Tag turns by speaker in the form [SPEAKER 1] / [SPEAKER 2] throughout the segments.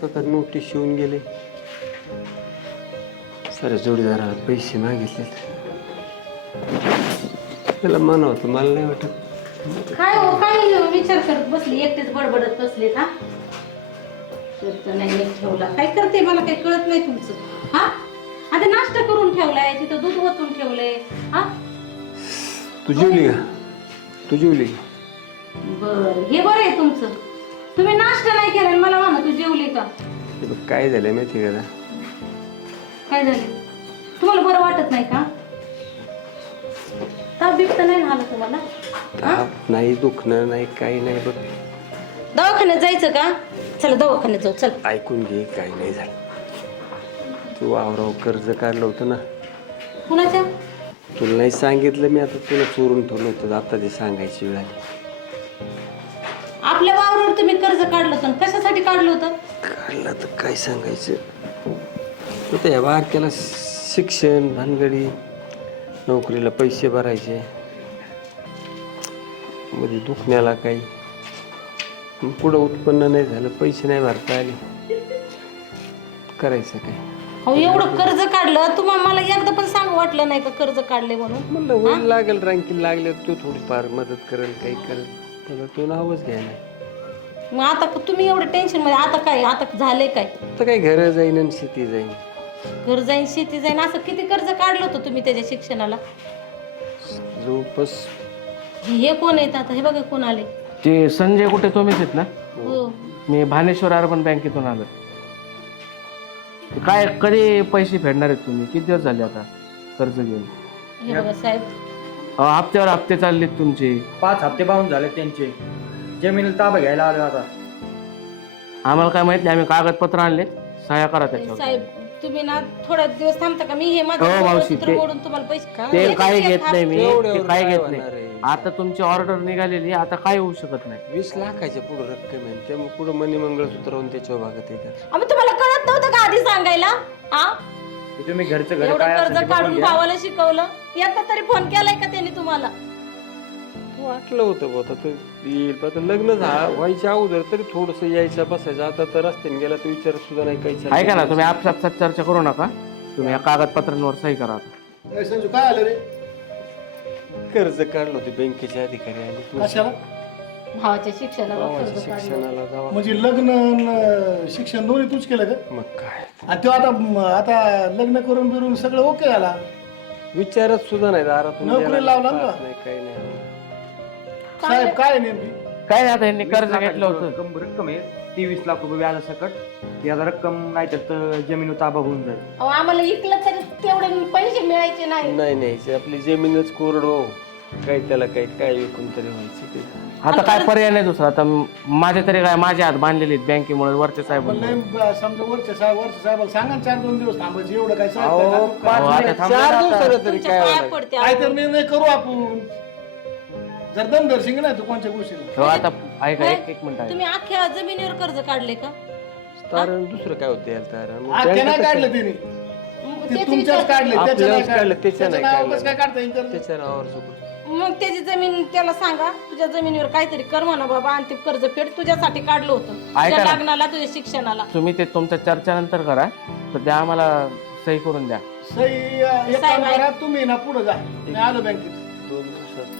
[SPEAKER 1] होता तर नोटीस येऊन गेले. साऱ्या जोडीदाराला पैसे मागितलेत. त्याला म्हणा होतं मला नाही वाटत.
[SPEAKER 2] काय हो काय विचार करत बसली एकटेच बडबडत बसले हा? तर तर नाही ठेवला. काय करते मला काही कळत नाही तुमचं हा? आता नाश्ता करून ठेवलाय तिथं दूध ओतून ठेवलंय हा?
[SPEAKER 1] तू जेवली का? तू जेवली?
[SPEAKER 2] बर हे बरं आहे तुमचं. तुम्ही नाश्ता नाही केला आणि मला म्हणा तू जेवली का?
[SPEAKER 1] हे बघ काय झालं माहिती का आता?
[SPEAKER 2] काय झालं तुम्हाला बरं वाटत नाही का? ताप बिप तर नाही झालं तुम्हाला?
[SPEAKER 1] ताप नाही दुखणं नाही काही नाही बघ.
[SPEAKER 2] दवाखान्यात जायचं का? चला दवाखान्यात जाऊ चल.
[SPEAKER 1] ऐकून घे काही नाही झालं. तू वावराव कर्ज काढलं होतं ना?
[SPEAKER 2] कुणाच्या?
[SPEAKER 1] तुला नाही सांगितलं मी आता तुला चोरून ठेवलं होतं. आता ते सांगायची वेळ आली.
[SPEAKER 2] कर्ज काढलं होतं आणि कशासाठी काढलं होतं?
[SPEAKER 1] काढलं तर काय सांगायचं? होतं या बारक्याला शिक्षण भानगडी नोकरीला पैसे भरायचे. मध्ये दुखण्याला काही. मग पुढं उत्पन्न नाही झालं पैसे नाही भरता आले. करायचं काय?
[SPEAKER 2] अहो एवढं कर्ज काढलं तुम्हाला मला एकदा पण सांग वाटलं नाही का कर्ज काढले म्हणून?
[SPEAKER 1] म्हणलं होईल लागेल रँकिंग लागले तू थोडीफार मदत करेल काही करेल. त्याला तू नावच घ्याय नाही.
[SPEAKER 2] मग आता तुम्ही एवढं टेन्शनमध्ये आता काय आता झाले काय?
[SPEAKER 1] तर काही घर जाईन आणि शेती जाईन.
[SPEAKER 2] घर जाईन शेती जाईन असं किती कर्ज काढलं होतं तुम्ही त्याच्या शिक्षणाला?
[SPEAKER 1] जवळपास
[SPEAKER 2] हे कोण आहेत आता? हे बघा कोण आले.
[SPEAKER 3] ते संजय कुठे तुम्हीच आहेत ना?
[SPEAKER 2] हो.
[SPEAKER 3] मी भानेश्वर अर्बन बँकेतून आलो ते काय कधी पैसे फेडणार आहेत तुम्ही? किती दिवस झाले आता कर्ज घेऊन?
[SPEAKER 2] हे बघा साहेब.
[SPEAKER 3] अहो, हप्त्यावर हप्ते चाललेत तुमचे.
[SPEAKER 4] पाच हप्ते पाहून झाले त्यांचे. जमिनीला ताबा घ्यायला आलो आता.
[SPEAKER 3] आम्हाला काय माहीत नाही आम्ही कागदपत्र आणले. सहाय्या करा त्याच्यावर.
[SPEAKER 2] साहेब तुम्ही ना थोडा दिवस थांबता का? मी हे माझं
[SPEAKER 3] हो, मावशी,
[SPEAKER 2] मंगळसूत्र
[SPEAKER 3] ते-
[SPEAKER 2] मोडून तुम्हाला पैसे
[SPEAKER 3] ते
[SPEAKER 2] येते
[SPEAKER 3] काय घेत. नाही मी.
[SPEAKER 1] एवढ्यावर
[SPEAKER 3] ते काय
[SPEAKER 1] काय
[SPEAKER 3] घेत
[SPEAKER 1] होणार
[SPEAKER 3] नाही.
[SPEAKER 1] आहे?
[SPEAKER 3] आता तुमची ऑर्डर निघालेली आता काय होऊ शकत नाही.
[SPEAKER 1] वीस लाखाच्या पुढे रक्कम आहे. त्यामुळे पुढे मनी मंगळसूत्रावून त्याच्यावर भागत आहे का?
[SPEAKER 2] आम्ही तुम्हाला कळत नव्हतं का आधी सांगायला? हा
[SPEAKER 4] तुम्ही घरचं घर
[SPEAKER 2] एवढं
[SPEAKER 4] काय असेल
[SPEAKER 2] कर्ज
[SPEAKER 4] बघून
[SPEAKER 2] काढून
[SPEAKER 4] घ्या.
[SPEAKER 2] भावाला शिकवलं? एकदा तरी फोन केलाय का त्यांनी तुम्हाला?
[SPEAKER 1] वाटलं होतं बघ आता तर येईल पण आता लग्न झा व्हायच्या अगोदर तरी थोडस यायचं बसायचं. आता तर रस्त्याने गेला तर विचार सुद्धा नाही काही चाललं.
[SPEAKER 3] ऐका ना तुम्ही आपसात चर्चा करू नका. तुम्ही या कागदपत्रांवर सही करा आता.
[SPEAKER 5] संजू काय आलं रे?
[SPEAKER 1] कर्ज काढलं होते बँकेचे अधिकारी आणि तू
[SPEAKER 5] कशाला?
[SPEAKER 2] भावाच्या शिक्षणाला
[SPEAKER 1] भावाच्या
[SPEAKER 2] कर्ज काढलं.
[SPEAKER 1] शिक्षणाला जावा.
[SPEAKER 5] म्हणजे लग्न न शिक्षण दोन्ही तूच केलं का?
[SPEAKER 1] मग काय?
[SPEAKER 5] आणि तो आता म- आता लग्न करून बिरून सगळं ओके झाला.
[SPEAKER 1] विचारत सुद्धा नाही दारातून
[SPEAKER 5] नोकरी
[SPEAKER 1] गेला,
[SPEAKER 5] लावला ना?
[SPEAKER 1] नाही काही नाही.
[SPEAKER 5] साहेब काय नेमकी?
[SPEAKER 3] काय नाही आता यांनी कर्ज घेतलं होतं?
[SPEAKER 4] रक्कम रक्कम आहे. तेवीस लाख रुपये व्याज सकट ती आता रक्कम नाही तर जमिनीवर ताबा होऊन जाईल.
[SPEAKER 2] अहो, आम्हाला इकलं तरी तेवढे पैसे मिळायचे नाही.
[SPEAKER 1] नाही नाही ते आपली जमीनच कोरड हो. काय त्याला काही काय विकून तरी व्हायचं ते.
[SPEAKER 3] आता काय पर्याय नाही दुसरा. आता माझे तरी काय माझे हात बांधलेले आहेत बँकेमुळे वरच्या
[SPEAKER 5] पण
[SPEAKER 3] साहेब
[SPEAKER 5] ब- समजा वरच्या साहेब वरच्या साहेबाला सांगा ना चार दोन दिवस थांबायचं. एवढं काय साहेब
[SPEAKER 3] अहो,
[SPEAKER 1] मिनिट, चार
[SPEAKER 3] ना आता.
[SPEAKER 1] दिवसाला तरी
[SPEAKER 2] तुमच्या
[SPEAKER 1] काय
[SPEAKER 2] पाया
[SPEAKER 1] होणार?
[SPEAKER 2] पडते
[SPEAKER 5] काय
[SPEAKER 2] अहो.
[SPEAKER 5] तर निर्णय करू आपण. नाही तू कोणत्या गोष्टीला?
[SPEAKER 3] हो आता ऐका एक एक मिनिट आहे.
[SPEAKER 2] तुम्ही अख्ख्या जमिनीवर कर्ज काढले का?
[SPEAKER 1] तारण दुसरं काय होतं याला तारण मग
[SPEAKER 5] आख्या नाही
[SPEAKER 1] बँकेत
[SPEAKER 5] काढलं त्याने
[SPEAKER 2] मग
[SPEAKER 5] ते
[SPEAKER 2] त्याची
[SPEAKER 5] तुमच्याच
[SPEAKER 2] विचार-
[SPEAKER 5] काढले त्याच्या
[SPEAKER 1] आपल्यालाच
[SPEAKER 5] नाही
[SPEAKER 1] काढलं,
[SPEAKER 5] काढलं.
[SPEAKER 1] त्याच्या
[SPEAKER 5] त्याच्या
[SPEAKER 1] नाही
[SPEAKER 5] नावावर
[SPEAKER 1] काढलं.
[SPEAKER 5] कसं काय काढता येईल कर्ज?
[SPEAKER 1] त्याच्या नावावर सगळं
[SPEAKER 2] मग त्याची जमीन त्याला सांगा तुझ्या जमिनीवर काहीतरी कर म्हणा बाबा आणि ते कर्ज फेड तुझ्यासाठी काढलं होतं. तुझ्या
[SPEAKER 3] ना.
[SPEAKER 2] लग्नाला तुझ्या शिक्षणाला.
[SPEAKER 3] तुम्ही ते तुमच्या चर्चेनंतर करा तर त्या आम्हाला सही करून द्या.
[SPEAKER 5] सही अं, एक
[SPEAKER 2] साहेब,
[SPEAKER 5] काम करा तुम्ही ना पुढे जा. मी आलो बँकेत.
[SPEAKER 1] दोन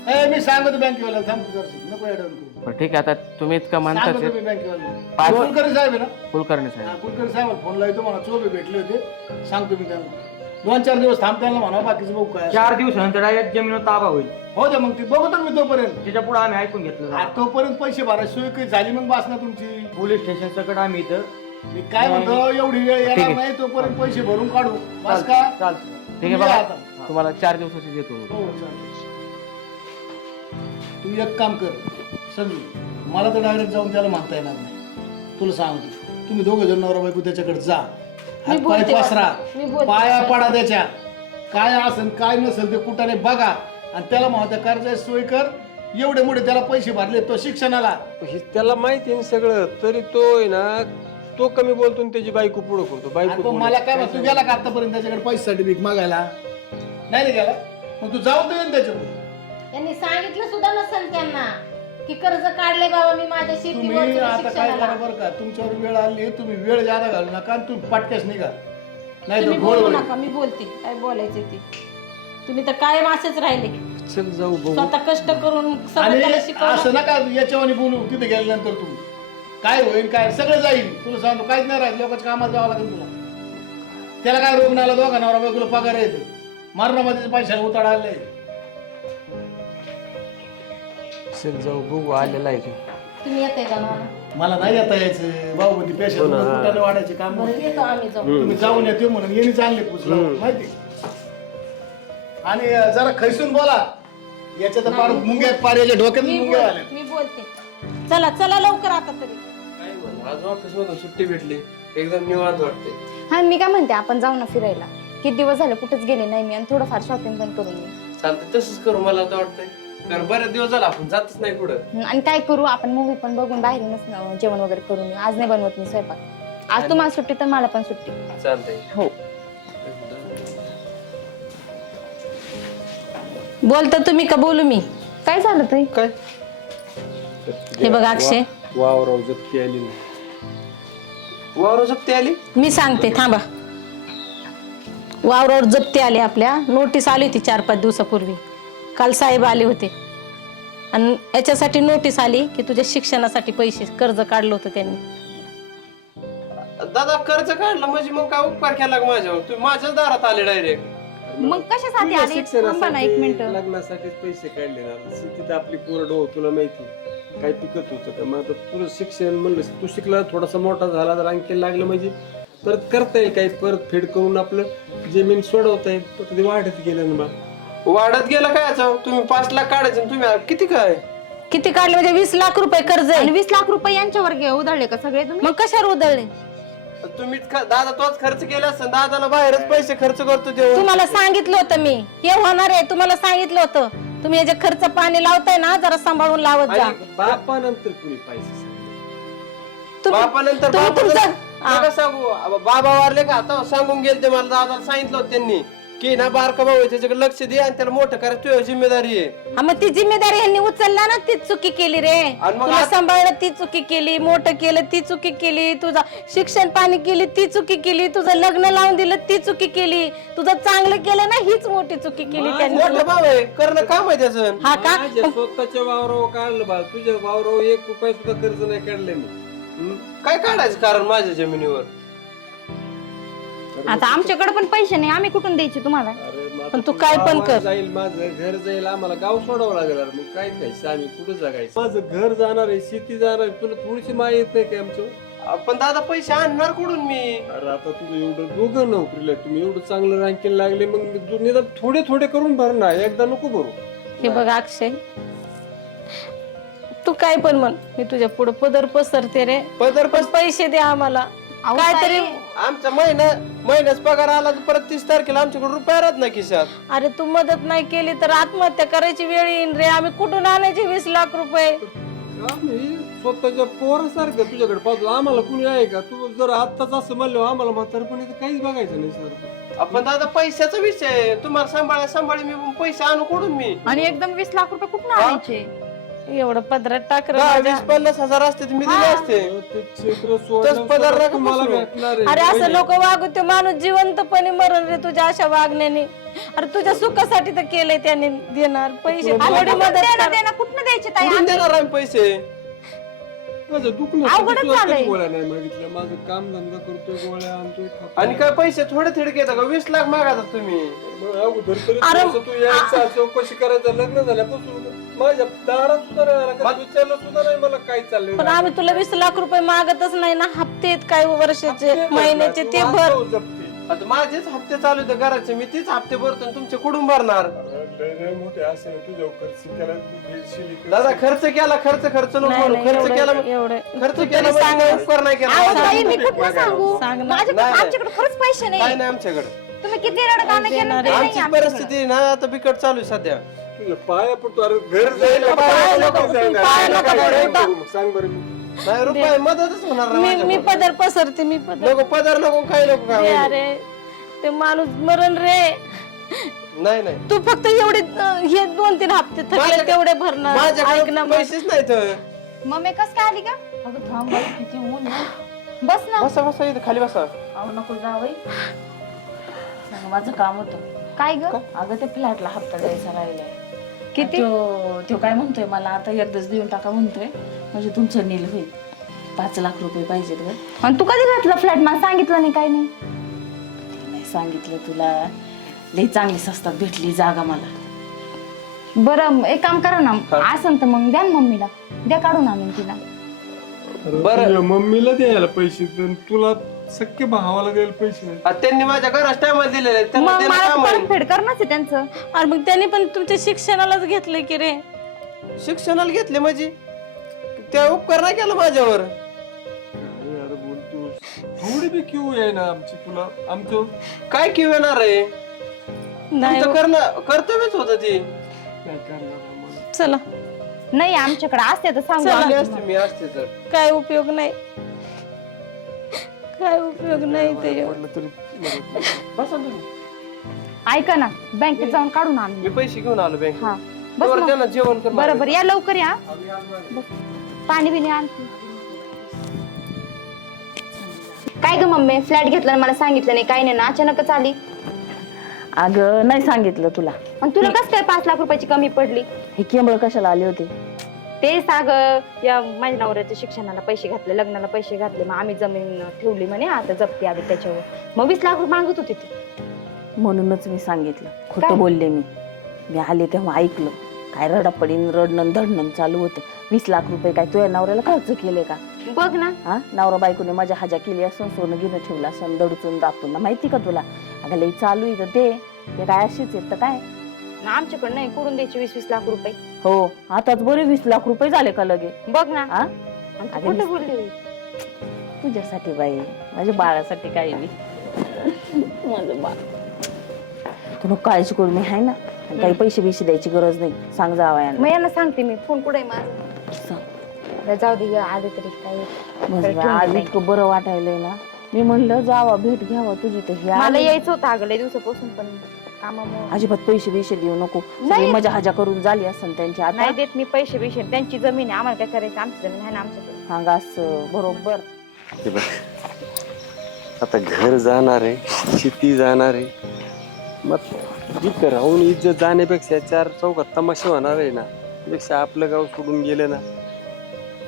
[SPEAKER 5] ए, मी सांगतो बँकेवाला थांब तू जराशी. नको करू.
[SPEAKER 3] बरं ठीक आहे आता तुम्ही इतकं म्हणताच
[SPEAKER 5] सांगतो
[SPEAKER 3] आहे.
[SPEAKER 5] मी बँकेवाला
[SPEAKER 3] पाच-
[SPEAKER 5] कुलकर्णी साहेब आहे ना?
[SPEAKER 3] कुलकर्णी साहेब.
[SPEAKER 5] हा, कुलकर्णी साहेब फोन लावतो म्हणा चोबे भेटले होते. सांगतो मी त्यांना. दोन चार दिवस थांब त्यांना म्हणा बाकीचं बघू काय असेल.
[SPEAKER 4] चार दिवसानंतर डायरेक्ट जमिनीवर ताबा होईल.
[SPEAKER 5] हो दे मग ते बघतो मी तोपर्यंत.
[SPEAKER 4] त्याच्या पुढे आम्ही ऐकून घेतलं
[SPEAKER 5] तोपर्यंत पैसे भरायची सोय काही झाली मग बास ना तुमची.
[SPEAKER 4] पोलीस स्टेशन सकट आम्ही इथं.
[SPEAKER 5] मी काय म्हणतो एवढी वेळ
[SPEAKER 3] ठीक
[SPEAKER 5] येणार
[SPEAKER 3] आहे.
[SPEAKER 5] नाही तोपर्यंत पैसे भरून काढू. बस का?
[SPEAKER 4] चालतं.
[SPEAKER 3] ठीक आहे बघा. तुम्हाला चार दिवसाची देतो.
[SPEAKER 5] हो चालेल. तू एक काम कर. समजू मला तर डायरेक्ट जाऊन त्याला म्हणता येणार नाही. तुला सांगतो. तुम्ही दोघं जण नवरा बायको त्याच्याकडे जा. हात पाय
[SPEAKER 2] बोलते
[SPEAKER 5] पसरा
[SPEAKER 2] मी बोलते.
[SPEAKER 5] पाया पडा त्याच्या. काय असेल काय नसेल ते कुठाने बघा. आणि त्याला म्हणता कर्जाची सोय कर. एवढे मोठे त्याला पैसे भरले तो शिक्षणाला.
[SPEAKER 1] हे त्याला माहिती आहे ना सगळं. तरी तो आहे ना तो कमी बोलतो आणि त्याची बायको पुढं करतो. बायको पुढं.
[SPEAKER 5] मला काय म्हणतो, तू गेला का आतापर्यंत त्याच्याकडे पैशासाठी भीक मागायला? नाही गेला? मग तू जाऊ तर ये ना त्याच्याकडे
[SPEAKER 2] त्यांनी सांगितलं सुद्धा नसेल त्यांना की कर्ज काढले बाबा मी माझ्या शेतीवर
[SPEAKER 5] तुम्ही
[SPEAKER 2] तुझ्या
[SPEAKER 5] आता काय करा
[SPEAKER 2] शिक्षणाला
[SPEAKER 5] बरं का? तुमच्यावर वेळ आली तुम्ही वेळ जादा घालू नका आणि तुम्ही पटक्यास निघा. नाही तर
[SPEAKER 2] तुम्ही
[SPEAKER 5] घोळ
[SPEAKER 2] बोलू
[SPEAKER 5] होईल.
[SPEAKER 2] नका मी बोलते. काय बोलायचे ते? तुम्ही तर कायम असेच राहिले.
[SPEAKER 1] चल जाऊ बघू
[SPEAKER 2] स्वतः कष्ट करून
[SPEAKER 5] आणि असं
[SPEAKER 2] शिकवलं.
[SPEAKER 5] नका याच्यावानी बोलू तिथे गेल्यानंतर तुम्ही काय होईल काय? सगळं जाईल. तुला सांगतो काहीच नाही राहत लोकांच्या कामात जावं लागेल तुला. त्याला काय रोग नाही आला दोघा नवरा बायकोला पगार येतो मरणामध्ये पैशाला उताड आले
[SPEAKER 1] चल जाऊ बघू आलेला आहे तो.
[SPEAKER 2] तुम्ही येते का मला
[SPEAKER 5] मला नाही येता यायचं. बाहुबंदी पेशा
[SPEAKER 1] हो
[SPEAKER 5] वाढायचे काम
[SPEAKER 2] बरं येतो आम्ही जाऊ.
[SPEAKER 5] तुम्ही जाऊन येते म्हणून येणे चांगले पुसलं माहिती? आणि अं, जरा खैसून बोला. याच्या तर पार मुंग्या पार याच्या डोक्यात
[SPEAKER 2] मी
[SPEAKER 5] मुंग्या
[SPEAKER 2] बोल
[SPEAKER 5] आल्या
[SPEAKER 2] मी बोलते. चला चला लवकर आता तरी.
[SPEAKER 1] काय म्हणू, आज ऑफिस मधून सुट्टी भेटली. एकदम निवांत वाटते.
[SPEAKER 6] हा मी काय म्हणते आपण जाऊ ना फिरायला. किती दिवस झाले कुठेच गेले नाही मी आणि थोडंफार शॉपिंग पण करून येऊ.
[SPEAKER 1] चालतंय तसंच करू मला आता वाटतंय. कारण बरेच दिवस झाला आपण जातच नाही कुठं
[SPEAKER 6] हं, आणि काय करू आपण मूवी पण बघून बाहेरूनच न- जेवण वगैरे करून येऊ. आज नाही बनवत मी स्वयंपाक. आज तुम्हाला सुट्टी तर मला पण सुट्टी.
[SPEAKER 1] चालतंय.
[SPEAKER 6] हो.
[SPEAKER 2] बोलता तुम्ही का बोलू मी?
[SPEAKER 6] काय झालं ताई?
[SPEAKER 1] काय?
[SPEAKER 2] हे बघ अक्षय.
[SPEAKER 1] वावराव जप्ती आली वावराव जप्ती आली?
[SPEAKER 2] मी सांगते थांबा. वावरावर जप्ती आली आपल्या. नोटीस आली होती चार पाच दिवसापूर्वी. काल साहेब आले होते. आणि याच्यासाठी नोटीस आली की तुझ्या शिक्षणासाठी पैसे कर्ज काढलं होतं त्यांनी.
[SPEAKER 1] दादा कर्ज काढलं म्हणजे मग काय उपकार केला का माझ्यावर? तुम्ही माझ्याच दारात आले डायरेक्ट
[SPEAKER 6] मग कशासाठी आली? थांबा ना एक मिनिट.
[SPEAKER 1] लग्नासाठीच पैसे काढले ना. शेतीत आपली कोरड हो तुला माहिती काय पिकत होतं का? मग आता तुझं शिक्षण म्हणलं तू शिकला थोडासा मोठा झाला तर आणखी लागलं म्हणजे परत करता येईल काही परत फेड करून आपलं जमीन सोडवता येईल. पण ते वाढत गेलं ना बा. वाढत गेलं काय तुम्ही पाच लाख काढायचे आणि तुम्ही किती काय?
[SPEAKER 2] किती काढले म्हणजे वीस लाख रुपये कर्ज आहे.
[SPEAKER 6] आणि वीस लाख रुपये यांच्यावर गे- उधळले का सगळे तुम्ही?
[SPEAKER 2] मग कशावर उधळले?
[SPEAKER 1] तुम्ही दादा तोच खर्च केला असता दादाला बाहेरच पैसे खर्च करतो तेव्हा.
[SPEAKER 2] तुम्हाला सांगितलं होतं मी. हे होणार आहे तुम्हाला सांगितलं होतं. तुम्ही याचे खर्च पाणी लावताय ना जरा सांभाळून लावत जा.
[SPEAKER 1] बापानंतर कुणी पैसे
[SPEAKER 2] तुम्ही-
[SPEAKER 1] बापानंतर
[SPEAKER 2] तुम्ही
[SPEAKER 1] बापा
[SPEAKER 2] तुमचं-
[SPEAKER 1] जर- नका सांगू अब बाबा वारले का? आता सांगून गेले ते मला दादाला सांगितलं होतं त्यांनी. की ना बारका भाऊ आहे, त्याच्याकडे लक्ष दे आणि त्याला मोठं करायचं तुझ्या जिम्मेदारी आहे.
[SPEAKER 2] हा मग ती जिम्मेदारी यांनी उचलला ना तीच चुकी केली रे.
[SPEAKER 1] आणि मग
[SPEAKER 2] तुला सांभाळलं ती चुकी केली मोठं केलं ती चुकी केली तुझा शिक्षण पाणी केली ती चुकी केली तुझं लग्न लावून दिलं ती चुकी केली. तुझं चांगलं केलं ना हीच मोठी चुकी केली त्यांनी.
[SPEAKER 1] मोठं भाऊ आहे करणं काम आहे त्याचं.
[SPEAKER 2] हा का?
[SPEAKER 1] स्वतःच्या वावरावर काढलं बा तुझ्या वावरावर एक रुपया सुद्धा कर्ज नाही काढलं मी. काय काढायचं कारण माझ्या जमिनीवर?
[SPEAKER 6] आता आमच्याकडे पण पैसे नाही आम्ही कुठून द्यायचे तुम्हाला?
[SPEAKER 2] पण तू काय पण कर.
[SPEAKER 1] जाईल माझं घर जाईल आम्हाला गाव सोडावं लागेल. मग काय खायचं? आम्ही कुठं जगायचं? माझं घर जाणार आहे शेती जाणार आहे. तुला थोडीशी माहिती येत नाही का आमचं पण दादा पैसे आणणार कुठून मी? अरे आता तुझं एवढं दोघं नोकरीला आहे. तुम्ही एवढं चांगलं रँकिंग लागले मग तू निदान थोडे थोडे करून भरणार एकदा नको भरू.
[SPEAKER 2] हे बघ अक्षय. तू काय पण म्हण. मी तुझ्या पुढे पदर पसरते रे.
[SPEAKER 1] पदर
[SPEAKER 2] पण पैसे दे आम्हाला.
[SPEAKER 6] अहो,
[SPEAKER 2] काय
[SPEAKER 6] ताई,
[SPEAKER 2] तरी
[SPEAKER 1] आमचा महिना महिन्याच पगार आला तर परत तीस तारखेला आमच्याकडे रुपया राहत नाही खिशात.
[SPEAKER 2] अरे तू मदत नाही केली तर आत्महत्या करायची वेळ येईन रे. आम्ही कुठून आणायचे वीस लाख रुपये?
[SPEAKER 1] आम्ही स्वतःच्या पोरासारखं तुझ्याकडे पाहतो. आम्हाला कुणी आहे का? तू जर आत्ताच असं म्हणलं आम्हाला म्हातारपणी तर काहीच बघायचं नाही सर. आपण दादा पैशाचा विषय आहे. तुम्हाला सांभाळा सांभाळी मी पैसे आणू कुठून मी?
[SPEAKER 6] आणि एकदम वीस लाख रुपये कुठून आणायचे?
[SPEAKER 2] एवढं पदरात टाक
[SPEAKER 1] दहा. वीस पन्नास हजार असते तर मी दिले असते. तस पदर नका
[SPEAKER 2] अरे. असं लोक वागू ते माणूस जिवंतपणे मरण रे तुझ्या अशा वागण्याने. अरे तुझ्या सुखासाठी तर केलंय त्याने देणार पैसे. थोडी मदत कर.
[SPEAKER 6] देणं कुठनं द्यायचे ताई
[SPEAKER 1] कुठून देणार आम्ही पैसे? माझं दुखणं
[SPEAKER 6] अवघडच
[SPEAKER 1] तुला कधी
[SPEAKER 6] झालंय.
[SPEAKER 1] गोळ्या नाही मागितल्या? माझं काम धंदा करतोय गोळ्या आणतोय आणि काय पैसे थोडे थोडे घेता का? वीस लाख मागा तुम्ही. अगोदर तरी
[SPEAKER 2] अरे,
[SPEAKER 1] थोडंसं तू यायचं चौकशी करायचं लग्न झाल्यापासून माझ्या दारात सुद्धा नाही आला कधी विचारलं सुद्धा नाही मला काय चाललंय
[SPEAKER 2] पण आम्ही तुला वीस लाख रुपये मागतच नाही ना हप्ते आहेत काय वर्षाचे महिन्याचे ते भर
[SPEAKER 1] आता माझेच हप्ते चालू होते घराचे मी तीच हप्ते भरतो आणि तुमचे कुठून भरणार
[SPEAKER 7] मोठे असेल तुझ्या खर्च केला तू घेशील इकडे.
[SPEAKER 1] दादा खर्च केला खर्च खर्च नको.
[SPEAKER 2] नाही,
[SPEAKER 1] खर्च केला
[SPEAKER 2] एवढं
[SPEAKER 1] खर्च केला म्हणजे उपकार नाही केला
[SPEAKER 6] अहो, ताई,
[SPEAKER 1] माझा.
[SPEAKER 6] मी कुठनं सांगू
[SPEAKER 2] सांग ना.
[SPEAKER 6] माझ्याकडे
[SPEAKER 1] नाही, नाही.
[SPEAKER 6] आमच्याकडे खरंच पैसे
[SPEAKER 1] काय
[SPEAKER 6] नाही
[SPEAKER 1] नाही आमच्याकडे
[SPEAKER 6] तुम्ही किती केलं. नाही
[SPEAKER 1] आमची. परिस्थिती ना आता बिकट चालू आहे सध्या
[SPEAKER 7] पाया पडतो अरे घर जाईल
[SPEAKER 1] पाया
[SPEAKER 7] पाया
[SPEAKER 1] नको,
[SPEAKER 7] नको जायला.
[SPEAKER 2] पाया नको
[SPEAKER 7] काय
[SPEAKER 2] पडू.
[SPEAKER 7] करू मग? सांग बरं मी.
[SPEAKER 1] नाही रुपये मदतच होणार नाही
[SPEAKER 2] मी मी. पदर पसरते मी पदर.
[SPEAKER 1] नको पदर नको काही नको
[SPEAKER 2] रे
[SPEAKER 1] काय
[SPEAKER 2] अरे ते माणूस मरण रे.
[SPEAKER 3] नाही नाही.
[SPEAKER 8] तू फक्त एवढे अं, हे दोन तीन हप्ते थकले
[SPEAKER 3] माझ्याकडे-
[SPEAKER 8] तेवढे भरणं ऐक ना
[SPEAKER 3] माझ्याकडे
[SPEAKER 8] मग.
[SPEAKER 3] पैसेच नाही तर
[SPEAKER 6] मम्मी कस काय आली का
[SPEAKER 8] अगं थांब बाई, किती ऊन आहे.
[SPEAKER 6] बस ना.
[SPEAKER 3] बसा बसा इथं खाली बसा.
[SPEAKER 8] अहो नको जावई सांग माझं काम होतं.
[SPEAKER 6] काय ग?
[SPEAKER 8] अगं ते फ्लॅटला हप्ता द्यायचा राहिलाय.
[SPEAKER 6] किती?
[SPEAKER 8] तो तो काय म्हणतोय मला आता एकदाच देऊन टाका म्हणतोय. म्हणजे तुमचं नील होईल. पाच लाख रुपये पाहिजेत ग
[SPEAKER 6] आणि तू कधी घातलं फ्लॅट मला सांगितलं नाही काय नाही.
[SPEAKER 8] नाही सांगितलं तुला. लई चांगली स्वस्तात भेटली जागा मला.
[SPEAKER 6] बरं एक काम करा ना. असं तर मग द्या ना मम्मीला. द्या काढून आणून तिला.
[SPEAKER 3] बरं.
[SPEAKER 1] तुझ्या मम्मीला द्यायला पैसे तर तुला सख्य भावाला द्यायला पैसे.
[SPEAKER 3] आ, त्यांनी माझ्या घरात टायमाला दिलेले आहेत. त्यांना
[SPEAKER 6] मग
[SPEAKER 3] द्यायला
[SPEAKER 6] मला
[SPEAKER 3] काम आहे.
[SPEAKER 6] परतफेड करणारच आहे त्यांचं.
[SPEAKER 8] आणि मग त्याने पण तुमच्या शिक्षणालाच घेतलंय की रे?
[SPEAKER 3] शिक्षणाला घेतले माझी? त्या उपकार नाही केला माझ्यावर.
[SPEAKER 1] काय यार बोलतो थोडी बी क्यू आहे ना आमची तुला? आमचं?
[SPEAKER 3] काय किव येणार आहे?
[SPEAKER 8] नाही
[SPEAKER 3] तुमचं करणं कर्तव्यच होत ते.
[SPEAKER 1] काय करणार आम्हाला
[SPEAKER 8] चला.
[SPEAKER 6] नाही आमच्याकडे असते तर सांगू.
[SPEAKER 8] चला.
[SPEAKER 3] आले
[SPEAKER 6] आम्ही.
[SPEAKER 3] असते मी असते तर.
[SPEAKER 8] काय उपयोग नाही. काय उपयोग नाही ते.
[SPEAKER 1] पडलं तरी मदत नाही.
[SPEAKER 3] बसा तुम्ही
[SPEAKER 6] ऐका ना बँकेत जाऊन काढून आणून
[SPEAKER 3] मी पैसे घेऊन आलो बँक
[SPEAKER 6] हा बस मग.
[SPEAKER 3] त्यांना जेवण कर
[SPEAKER 6] बरं बरं या लवकर या. बस. पाणी बिणी आण. काय ग मम्मी फ्लॅट घेतला आणि मला सांगितलं नाही काय नाही ना अचानकच आली.
[SPEAKER 8] अगं नाही सांगितलं तुला.
[SPEAKER 6] आणि तुला कस काय पाच लाख रुपयाची कमी पडली?
[SPEAKER 8] हे केंबळ कशाला आले होते?
[SPEAKER 6] ते साग या माझ्या नवऱ्याच्या शिक्षणाला पैसे घातले लग्नाला पैसे घातले. मग आम्ही जमीन ठेवली म्हणे आता जप्ती आली त्याच्यावर. मग वीस लाख रुपये मागत होते ते.
[SPEAKER 8] म्हणूनच मी सांगितलं? खोटं बोलले मी. मी आले तेव्हा ऐकलं. काय रडापडीन रडणं धडणं चालू होतं. वीस लाख रुपये काय तुझ्या नवऱ्याला खर्च केले का?
[SPEAKER 6] बघ ना.
[SPEAKER 8] हा? नवरा बायकोने माझ्या हजा केली असं सोनं घेणं ठेवलं असं दडचून दाखवून ना माहिती का तुला? अगं लई चालू आहे तर ते ते काय अशीच तर काय?
[SPEAKER 6] ना आमच्याकडे नाही कुठून द्यायचे वीस वीस लाख रुपये.
[SPEAKER 8] हो आताच बरे वीस लाख रुपये झाले का लगे.
[SPEAKER 6] बघ ना.
[SPEAKER 8] हा?
[SPEAKER 6] आणि तू
[SPEAKER 8] अगं
[SPEAKER 6] खोटं
[SPEAKER 8] वीस-
[SPEAKER 6] बोलली होय.
[SPEAKER 8] तुझ्यासाठी बाई माझ्या बाळासाठी काय बी माझं बाळ. तू नको काळजी करू मी आहे ना. आणि काही पैसे बिशे द्यायची गरज नाही. सांग जावा
[SPEAKER 6] मग यांना सांगते मी. फोन कुठे जाऊ दे ग, आले तरी काय ठेवून
[SPEAKER 8] आज
[SPEAKER 6] दे.
[SPEAKER 8] इतकं बरं वाटायलंय ना. मी म्हणलं जावा भेट घ्यावा तुझी तर.
[SPEAKER 6] मला. यायचं होतं अगं लय दिवसापासून पण. कामामुळे.
[SPEAKER 8] अजिबात पैसे बिशे देऊ नको.
[SPEAKER 6] नाही.
[SPEAKER 8] मजा हजा करून झाली असेल त्यांची आता.
[SPEAKER 6] नाही देत मी पैसे बिशे. त्यांची जमीन आहे. आम्हाला काय करायचं? आमची जमीन आहे ना आमच्याकडे.
[SPEAKER 8] हा गास बरोबर.
[SPEAKER 1] हे बघ. आता घर जाणार आहे शेती जाणार आहे. मग जिथं राहून इज्जत जाण्यापेक्षा चार चौकात तमाशा होणार आहे ना त्यापेक्षा आपलं गाव सोडून गेलं ना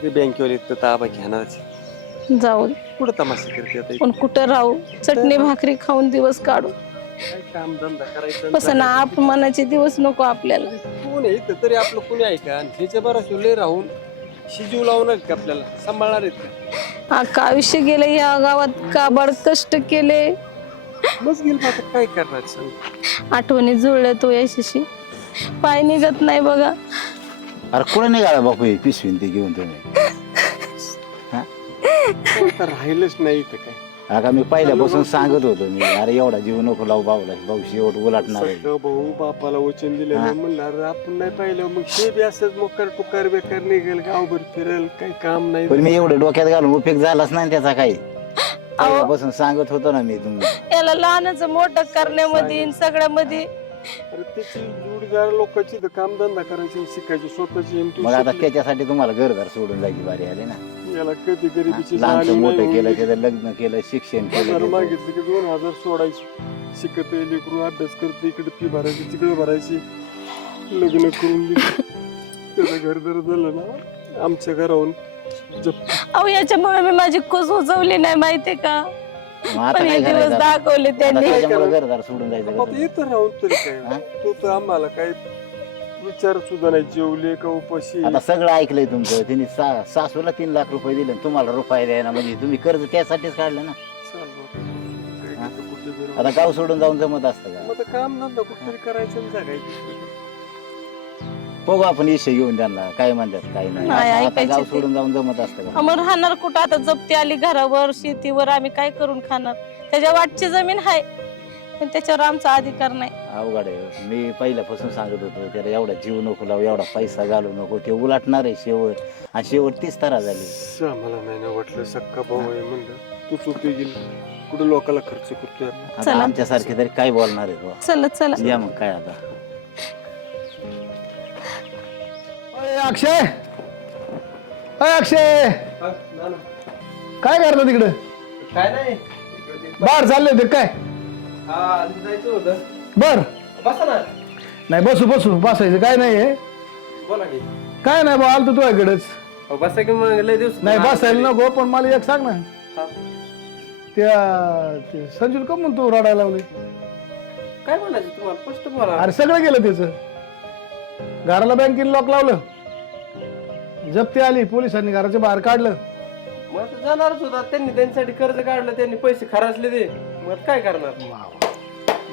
[SPEAKER 1] ते बँकेवर येतं ताबा घेणारच
[SPEAKER 8] जाऊ दे.
[SPEAKER 1] कुठं तमाशा करते आता
[SPEAKER 8] पण कुठं राहू? चटणी भाकरी खाऊन दिवस काढू.
[SPEAKER 1] काम धंदा करायचा
[SPEAKER 8] कसं ना अपमानाचे दिवस नको आपल्याला.
[SPEAKER 1] कोण आहे इथं? तरी आपलं कोणी आहे का? आणि ह्याच्या बरं लय राहून शिजू लावणार का आपल्याला? सांभाळणार आहेत का?
[SPEAKER 8] अख्खं आयुष्य गेलं या गावात काबाड कष्ट केले?
[SPEAKER 1] बस गेलं आता काय करणार सांग?
[SPEAKER 8] आठवणी जुळल्या तो यशस्वी पाय निघत नाही बघा.
[SPEAKER 9] अरे कुठे निघाला बापू हे पिशवीन ते घेऊन तुम्ही?
[SPEAKER 1] आता राहिलंच नाही इथं काय.
[SPEAKER 9] आता मी पहिल्यापासून सांगत होतो मी अरे एवढा जीव नको लावू बाबूला भाऊ शेवट उलाटणार आहे.
[SPEAKER 1] सगळं भाऊ बापाला वचन. दिलेलं म्हणलं अरे आपण नाही पाहिलं मग ते बी असंच मोकर टुकार बेकार निघेल गावभर फिरेल काही काम नाही.
[SPEAKER 9] पण मी एवढं डोक्यात घालून उपयोग झालाच नाही त्याचा काही. पहिल्यापासून सांगत होतो ना मी तुम्ही.
[SPEAKER 8] याला लहानाचं मोठं करण्यामध्ये आणि सगळ्यामध्ये
[SPEAKER 1] अरे त्याची जोडीदार लोकांची तर कामधंदा करायची शिकायची. स्वतःची
[SPEAKER 9] मग आता
[SPEAKER 1] शिकली.
[SPEAKER 9] त्याच्यासाठी तुम्हाला घरदार सोडून जायची बारी आली ना.
[SPEAKER 1] याला कधी गरिबीची
[SPEAKER 9] लहानचं
[SPEAKER 1] जाणीव
[SPEAKER 9] मोठं केलं
[SPEAKER 1] होऊन
[SPEAKER 9] त्याचं लग्न केलं शिक्षण
[SPEAKER 1] हजार
[SPEAKER 9] केलं त्याचं.
[SPEAKER 1] मागितले की दोन हजार सोडायची. शिकत लेकरू अभ्यास करते इकडे फी भरायची तिकडे भरायची. लग्न करून दिली. त्याचं घर जर झालं ना आमच्या घराहून
[SPEAKER 8] अहो याच्यामुळे मी माझी कुस उजवली नाही माहितीये का?
[SPEAKER 9] मग आता
[SPEAKER 8] पण हे
[SPEAKER 9] काय
[SPEAKER 8] दिवस
[SPEAKER 9] करायचं
[SPEAKER 8] दाखवले
[SPEAKER 9] आता
[SPEAKER 8] त्यांनी
[SPEAKER 9] त्याच्यामुळे घरदार सोडून जायचं
[SPEAKER 1] आता
[SPEAKER 9] तुम्ही?
[SPEAKER 1] इथं राहून तरी
[SPEAKER 9] हा?
[SPEAKER 1] काय तो तर आम्हाला काय विचार सुद्धा नाही जेवले का उपाशी
[SPEAKER 9] आता सगळं ऐकलंय तुमचं तिने सा- सासूला तीन लाख रुपये दिले आणि तुम्हाला रुपये द्यायला म्हणजे तुम्ही कर्ज त्यासाठीच काढलं ना
[SPEAKER 1] चाल बाबा. काय
[SPEAKER 9] हा?
[SPEAKER 1] करतो, कुठे बी राहू.
[SPEAKER 9] आता गाव सोडून जाऊन जमत असतं का
[SPEAKER 1] मग आता काम धंदा कुठतरी करायचं
[SPEAKER 9] बघू आपण विषय घेऊन त्यांना काय म्हणतात काय नाही.
[SPEAKER 8] नाही,
[SPEAKER 9] आता- आता
[SPEAKER 8] ऐकायचे
[SPEAKER 9] गाव
[SPEAKER 8] ते.
[SPEAKER 9] सोडून जाऊन जमत असतं का?
[SPEAKER 8] राहणार कुठं? आता जप्ती आली घरावर शेतीवर आम्ही काय करून खाणार? त्याच्या वाटची जमीन आहे पण त्याच्यावर आमचा अधिकार नाही.
[SPEAKER 9] अवघड आहे. मी पहिल्यापासून सांगत होतो त्याला एवढा जीव नको लावू एवढा पैसा घालू नको ते उलाटणार आहे शेवट. आणि शेवट तीच तरा झाली.
[SPEAKER 1] आम्हाला नाही ना वाटलं सक्का भाऊ आहे म्हणलं. तू चुकी गेली
[SPEAKER 7] कुठं लोकांना खर्च करतोय
[SPEAKER 9] आता
[SPEAKER 2] चला.
[SPEAKER 9] आमच्यासारखे तरी काय बोलणार आहे बुवा?
[SPEAKER 2] चला चला.
[SPEAKER 9] या मग काय आता?
[SPEAKER 5] अक्षय! अय अक्षय! काय करतो तिकडं?
[SPEAKER 7] काय नाही.
[SPEAKER 5] बाहेर चालले होते काय?
[SPEAKER 7] हा जायचं होतं.
[SPEAKER 5] बर.
[SPEAKER 7] बसा ना
[SPEAKER 5] नाही बसू बसू. बसायचं काय नाही आहे.
[SPEAKER 7] बोला की.
[SPEAKER 5] काय नाही बा आलतो तुझ्याकडेच
[SPEAKER 7] अहो, बसा की मग लय दिवस
[SPEAKER 5] नाही बसायला नको पण मला एक सांग ना.
[SPEAKER 7] हा.
[SPEAKER 5] त्या ते संजूला का म्हणून तू रडायला लावले?
[SPEAKER 7] काय म्हणायचं तुम्हाला? स्पष्ट बोला.
[SPEAKER 5] अरे सगळं गेलं त्याचं. घराला बँकेने लॉक लावलं? जप्ती आली पोलिसांनी घराच्या बाहेर काढलं.
[SPEAKER 7] मग आता जाणारच होता. त्यांनी त्यांच्यासाठी कर्ज काढलं त्यांनी पैसे खराचले ते. मग काय करणार?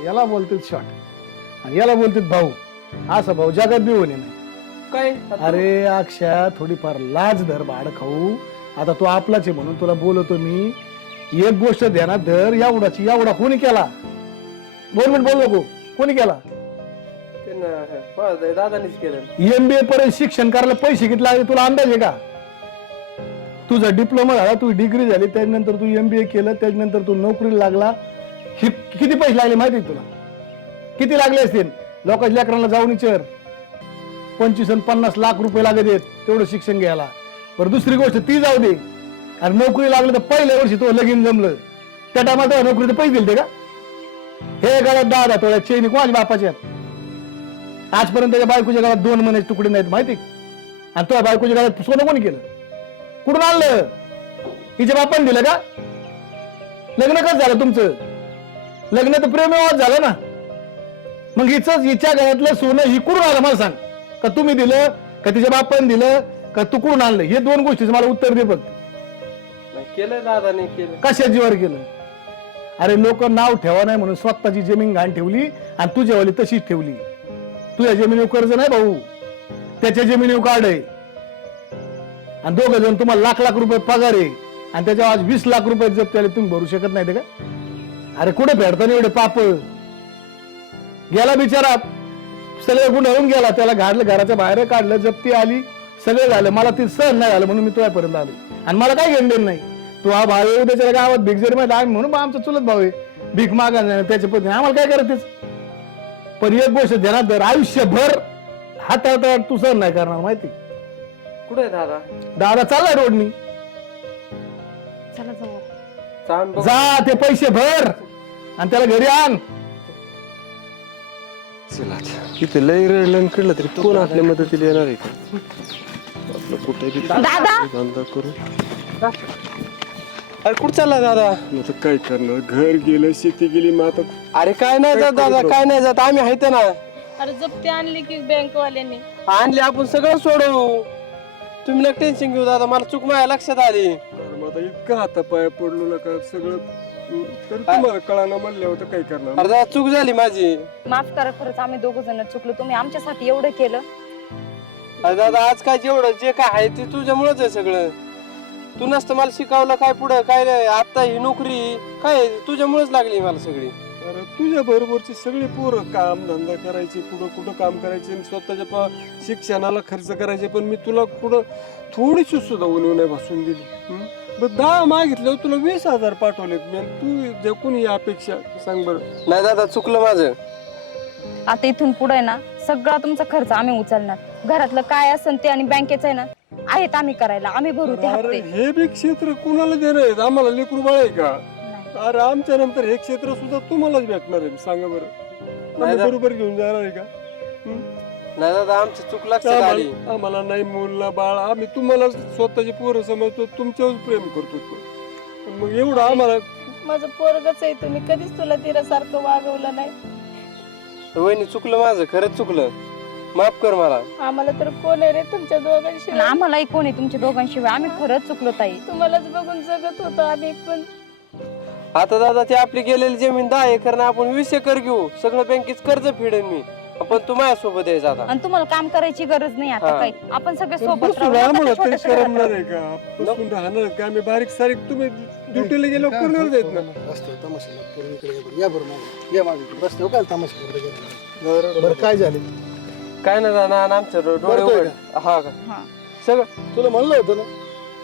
[SPEAKER 5] याला बोलतात शॉट. आणि याला बोलतात भाऊ. असा भाऊ जगात बी होणे नाही.
[SPEAKER 7] काय?
[SPEAKER 5] अरे अक्षया थोडीफार लाज धर भाड खाऊ. आता तू आपलाच आहे म्हणून तुला बोलवतो मी. एक गोष्ट ध्यानात धर एवढाची एवढा कोणी केला? दोन मिनिट बोल नको. कोणी केला?
[SPEAKER 7] दादानीच केलं
[SPEAKER 5] एमबीए पर्यंत शिक्षण करायला पैसे किती लागले? तुला अंदाज आहे का? तुझा डिप्लोमा झाला तुझी डिग्री झाली त्याच्यानंतर तू एमबीए केलं त्याच्यानंतर तू नोकरीला लागला. हे किती पैसे लागले माहिती आहे तुला? किती लागले असतील? लोकांच्या लेकरांना जाऊन विचार. पंचवीस आणि पन्नास लाख रुपये लागत आहेत तेवढं शिक्षण घ्यायला. बरं दुसरी गोष्ट ती जाऊ दे. आणि नोकरी लागली तर पहिल्या वर्षी तो लगीन जमलं. त्या टायमाला नोकरी तर पैसे दिले का? हे गाड्या दहा दहा तोळ्या चेनी कोणाच्या बापाच्या आजपर्यंत त्याच्या बायकोच्या गावात दोन महिन्याचे तुकडे नाहीत माहिती? आणि तुझ्या बायकोच्या गावात सोनं कोणी केलं? कुठून आणलं? हिच्या बापाने दिलं का? लग्न कसं झालं तुमचं? लग्न तर प्रेमविवाद झालं ना. मग हिच हिच्या घरातलं सोनं ही कुठून आलं मला सांग? का तुम्ही दिलं का तिच्या बापाने दिलं का तू कुठून आणलं? हे दोन गोष्टीचं मला उत्तर दे
[SPEAKER 7] नाही, केलं दादाने केलं
[SPEAKER 5] कशा जीवर केलं? अरे लोक नाव ठेवा नाही म्हणून स्वतःची जमीन घाण ठेवली आणि तुझ्यावाली तशीच ठेवली. तुझ्या जमिनीवर कर्ज नाही भाऊ. त्याच्या जमिनीवर कार्ड आहे. आणि दोघं जण तुम्हाला लाख लाख रुपये पगार आहे. आणि त्याच्या आज वीस लाख रुपये जप्त आले तुम्ही भरू शकत नाही का? अरे कुठे फेडताना एवढे पाप? गेला बिचारा. सगळे होऊन गेला. त्याला घाडलं घराच्या बाहेर काढलं जप्ती आली. सगळं झालं. मला ती सहन नाही झालं म्हणून मी तुझ्यापर्यंत आलो आणि मला काय घेणं देणं नाही? तू हा भाऊ त्याच्या गावात भीक जरी माहिती आम्ही म्हणून बा आमचा चुलत भाऊ आहे. भीक मागा त्याच्या पद्धतीने आम्हाला काय करायचं? पण एक गोष्ट ध्यानात धर आयुष्यभर हातात तू सहन नाही करणार माहिती
[SPEAKER 7] कुठे आहे दादा?
[SPEAKER 5] दादा चाललाय रोडनी.
[SPEAKER 6] चला जाऊ.
[SPEAKER 7] चांद बघ.
[SPEAKER 5] जा ते पैसे भर आणि त्याला घरी आण.
[SPEAKER 7] चला तिथे लय रडलं कळलं तरी कोण आपल्या मदतीला येणार आहे? का आपलं कुठे बी
[SPEAKER 6] दादा!
[SPEAKER 7] धंदा करू. अरे कुठं चालला दादा?
[SPEAKER 1] आता काय करणार? घर गेलं शेती गेली मग आता
[SPEAKER 7] अरे काय नाही जात दादा काय नाही जात. आम्ही आहेत ना.
[SPEAKER 2] अरे जप्ती आणली की बँकवाल्यांनी.
[SPEAKER 7] आणले आपण सगळं सोडवू. तुम्ही नका टेन्शन घेऊ दादा मला चूक माझ्या लक्षात आली.
[SPEAKER 1] अरे मग आता इतकं हातापाया पडलो ना का? सगळं हम्म, तरी तुम्हाला कळाना म्हणलं होतं काय करणार?
[SPEAKER 7] अरे दादा चूक झाली माझी.
[SPEAKER 6] माफ करा खरंच आम्ही दोघ जण चुकलो. तुम्ही आमच्यासाठी एवढं केलं.
[SPEAKER 7] अरे दादा आज काय जेवढं जे काय आहे ते तुझ्यामुळेच आहे सगळं. तू नसतं मला शिकवलं काय पुढं काय नाही आता ही नोकरी काय तुझ्यामुळेच लागली मला सगळी.
[SPEAKER 1] अरे तुझ्या बरोबरची सगळी पोरं काम धंदा करायचे कुठं कुठं काम करायचे आणि स्वतःच्या प- शिक्षणाला खर्च करायचे पण मी तुला कुठं थोडीशी सुद्धा उणीव नाही भासून दिली? बरं दहा मागितलं तुला वीस हजार पाठवलेत मी आणि तू जे कोणी ही अपेक्षा सांग बरं.
[SPEAKER 7] नाही दादा चुकलं माझं.
[SPEAKER 6] आता इथून पुढे ना सगळा तुमचा खर्च आम्ही उचलणार. घरातलं काय असेल ते आणि बँकेचं आहे ना आहेत आम्ही करायला. आम्ही भरू ते
[SPEAKER 1] अरे
[SPEAKER 6] हप्ते.
[SPEAKER 1] हे बी क्षेत्र कुणाला देणार? आहेत आम्हाला लेकरू बाळ आहे का?
[SPEAKER 6] नाही.
[SPEAKER 1] अरे आमच्या नंतर हे क्षेत्र सुद्धा तुम्हालाच भेटणार आहे. सांगा बरं. आम्ही
[SPEAKER 7] दादा.
[SPEAKER 1] बरोबर घेऊन जाणार आहे का?
[SPEAKER 7] नाही दादा आमची चूक लक्षात आली.
[SPEAKER 1] आम्हाला आम्हाला नाही मुलला बाळ. आम्ही तुम्हाला स्वतःची पोरं समजतो तुमच्यावर प्रेम करतो पण मग एवढं आम्हाला
[SPEAKER 2] माझं पोरगच आहे. तुम्ही कधीच तुला तिरासारखं वागवलं नाही.
[SPEAKER 7] वहिनी चुकलं माझं. खरंच चुकलं. माफ कर मला.
[SPEAKER 2] आम्हाला तर कोण आहे रे तुमच्या दोघांशिवाय?
[SPEAKER 6] आम्हालाही कोणी तुमच्या दोघांशिवाय? आम्ही खरंच चुकलो ताई.
[SPEAKER 2] तुम्हालाच बघून जगत होतो आम्ही पण.
[SPEAKER 7] आता दादा ते आपली गेलेली जमीन दहा एकर ना आपण वीस एकर घेऊ. सगळं बँकेत कर्ज फेडेन मी. पण तू माझ्यासोबत यायचा आता
[SPEAKER 6] आणि तुम्हाला काम करायची गरज नाही आता
[SPEAKER 7] हा.
[SPEAKER 6] काही. आपण सगळे सोबत
[SPEAKER 1] बसून
[SPEAKER 6] राहू.
[SPEAKER 1] आम्हाला तरी आहे का? बसून राहणार का आम्ही बारीक सारीक तुम्ही ड्युटीला गेलो करणार आहेत ना
[SPEAKER 5] रस्त्यावर तमाशा पूर्वीकडे या बरं मागे. या मागे. रस्त्यावर काय तमाशा बरं काय झाले?
[SPEAKER 7] काय ना दादा आणि आमचं डो- डोळे उघड. हा का?
[SPEAKER 6] हा.
[SPEAKER 7] सगळं
[SPEAKER 5] तुला म्हणलं होतं ना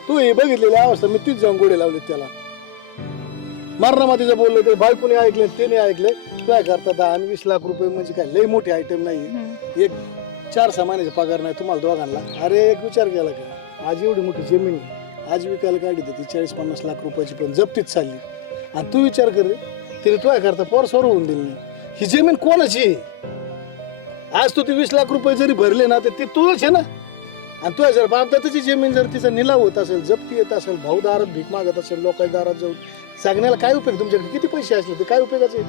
[SPEAKER 5] तू हे बघितलेली अवस्था मी तीच जाऊन गोडे लावले त्याला. मरणामातीचं बोललं ते बायकोने ऐकले ते नाही ऐकले. काय करता दहा आणि वीस लाख रुपये म्हणजे काय? लई मोठी आयटम नाही. एक चार सामान्याचा पगार नाही तुम्हाला दोघांना. अरे एक विचार केला का? आज एवढी मोठी जमीन आहे. आज विकायला काढली ती चाळीस पन्नास लाख रुपयाची पण जप्तीत चालली. आणि तू विचार कर रे, तिने तुझ्या करता? पोर सोर होऊन दिली नाही. ही जमीन कोणाची आहे? आज तू ते वीस लाख रुपये जरी भरले ना तर ते तुझंच आहे ना. आणि तुझ्या जर बापदाताची जमीन जर तिचा निलाव होत असेल जप्ती येत असेल भाऊ दारात भीक मागत असेल लोकांच्या दारात जाऊन सांगण्याला काय उपयोग तुमच्याकडे? किती पैसे असले ते काय उपयोगाचे?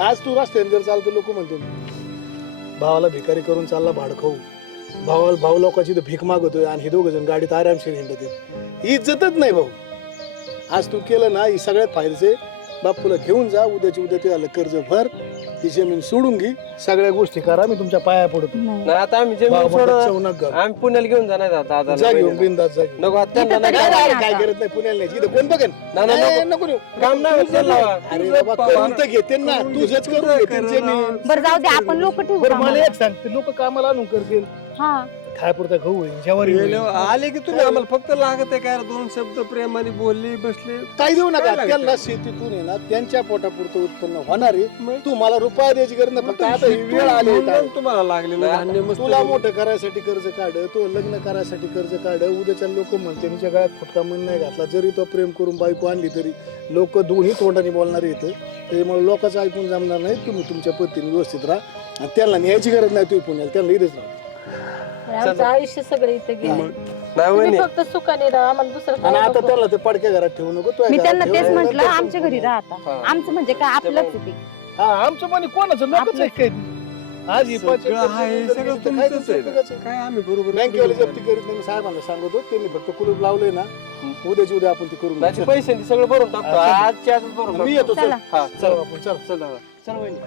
[SPEAKER 5] आज तू रस्त्याने जर चालतो लोक म्हणते भावाला भिकारी करून चालला भाड खाऊ भावाला भाऊ लोकांची तर भीक मागवतोय आणि हे दोघ जण गाडीत आरामशीर हिंडत ही इज्जतच नाही भाऊ. आज तू केलं ना ही सगळ्यात फायद्याचे बापूला घेऊन जा उद्याची उद्या ते आलं कर्ज भर. ती जमीन सोडून घे. सगळ्या गोष्टी करा मी तुमच्या पाया पडतो.
[SPEAKER 3] नाही. आता आम्ही जमीन पुण्याला घेऊन जाणार आता
[SPEAKER 5] जा घेऊन बिंदास जा घेऊन.
[SPEAKER 3] नको आता त्यांना नाही
[SPEAKER 5] काय करत नाही पुण्याला नाही इथं कोण बघेन
[SPEAKER 3] नाही, नाही,
[SPEAKER 5] नाही,
[SPEAKER 3] नको. काम नाही होत त्यांना.
[SPEAKER 5] अरे बाबा करून तर घेते ना. तुझंच करून घेते जमीन.
[SPEAKER 6] बरं जाऊ दे आपण लोक ठेवू
[SPEAKER 5] बरं मला
[SPEAKER 6] कामाला.
[SPEAKER 5] एक सांग ते लोक कामाला आणून करतील.
[SPEAKER 6] हा.
[SPEAKER 5] खाय पुरता गहू होईल ज्वारी होईल.
[SPEAKER 7] आले की तुम्ही आम्हाला फक्त लागत आहे काय दोन शब्द प्रेमाने बोलले बसले.
[SPEAKER 5] काही देऊ नका
[SPEAKER 7] लागतं?
[SPEAKER 5] त्यांना शेतीतून आहे ना त्यांच्या पोटापुरतं उत्पन्न होणार आहे.
[SPEAKER 7] मग?
[SPEAKER 5] तू मला रुपया द्यायची गरज नाही फक्त आता ही वेळ आली आहे
[SPEAKER 7] म्हणून तुम्हाला लागले ना धान्य मस्त
[SPEAKER 5] तुला मोठं करायसाठी कर्ज काढ तो लग्न करायसाठी कर्ज काढ. उद्याच्या लोक म्हणते तिच्या गळ्यात फुटका मन नाही घातला जरी तो प्रेम करून बायको आणली तरी. लोक दोन्ही तोंडाने बोलणार येतं त्याच्यामुळे लोकांचं ऐकून जमणार नाही तुम्ही तुमच्या पद्धतीने व्यवस्थित राहा. आणि त्यांना न्यायची गरज नाही तुम्ही पुण्याला त्यांना इथेच राहा.
[SPEAKER 2] आमचं आयुष्य सगळं इथं गेलं
[SPEAKER 3] नाही
[SPEAKER 2] तुम्ही
[SPEAKER 3] वहिनी.
[SPEAKER 2] फक्त सुखाने राहा आम्हाला दुसरं
[SPEAKER 5] आणि आता
[SPEAKER 2] नको.
[SPEAKER 5] त्यांना ते पडक्या घरात ठेवू नको तो
[SPEAKER 6] मी त्यांना. तेच म्हंटल आमच्या घरी राहता
[SPEAKER 3] हा.
[SPEAKER 6] आमचं म्हणजे काय आपलंच आहे ते
[SPEAKER 5] हा आमचं म्हणे कोणाचं लोकच आहे? आज ही पाच
[SPEAKER 7] सगळं
[SPEAKER 5] एकर
[SPEAKER 7] आहे,
[SPEAKER 5] जमीन
[SPEAKER 7] सगळं
[SPEAKER 5] जर घेतली तर काय
[SPEAKER 7] तुमचंच
[SPEAKER 5] त्याचं
[SPEAKER 7] आहे.
[SPEAKER 5] उपयोगाचं आहे?
[SPEAKER 7] काय आम्ही बरोबर
[SPEAKER 5] बँकेवाले जप्ती करीत नाही मी साहेबांना सांगतो त्यांनी फक्त कुलूप लावलंय ना उद्याची उद्या आपण ते करून
[SPEAKER 3] नाही ते
[SPEAKER 5] घेऊ.
[SPEAKER 3] पैसे सगळं भरून टाकतो
[SPEAKER 5] हा.
[SPEAKER 3] आजच्या आजच भरून
[SPEAKER 5] मी येतो चल
[SPEAKER 6] चला.
[SPEAKER 3] हा
[SPEAKER 5] चल
[SPEAKER 3] चल
[SPEAKER 5] आपण
[SPEAKER 3] चल वहिनी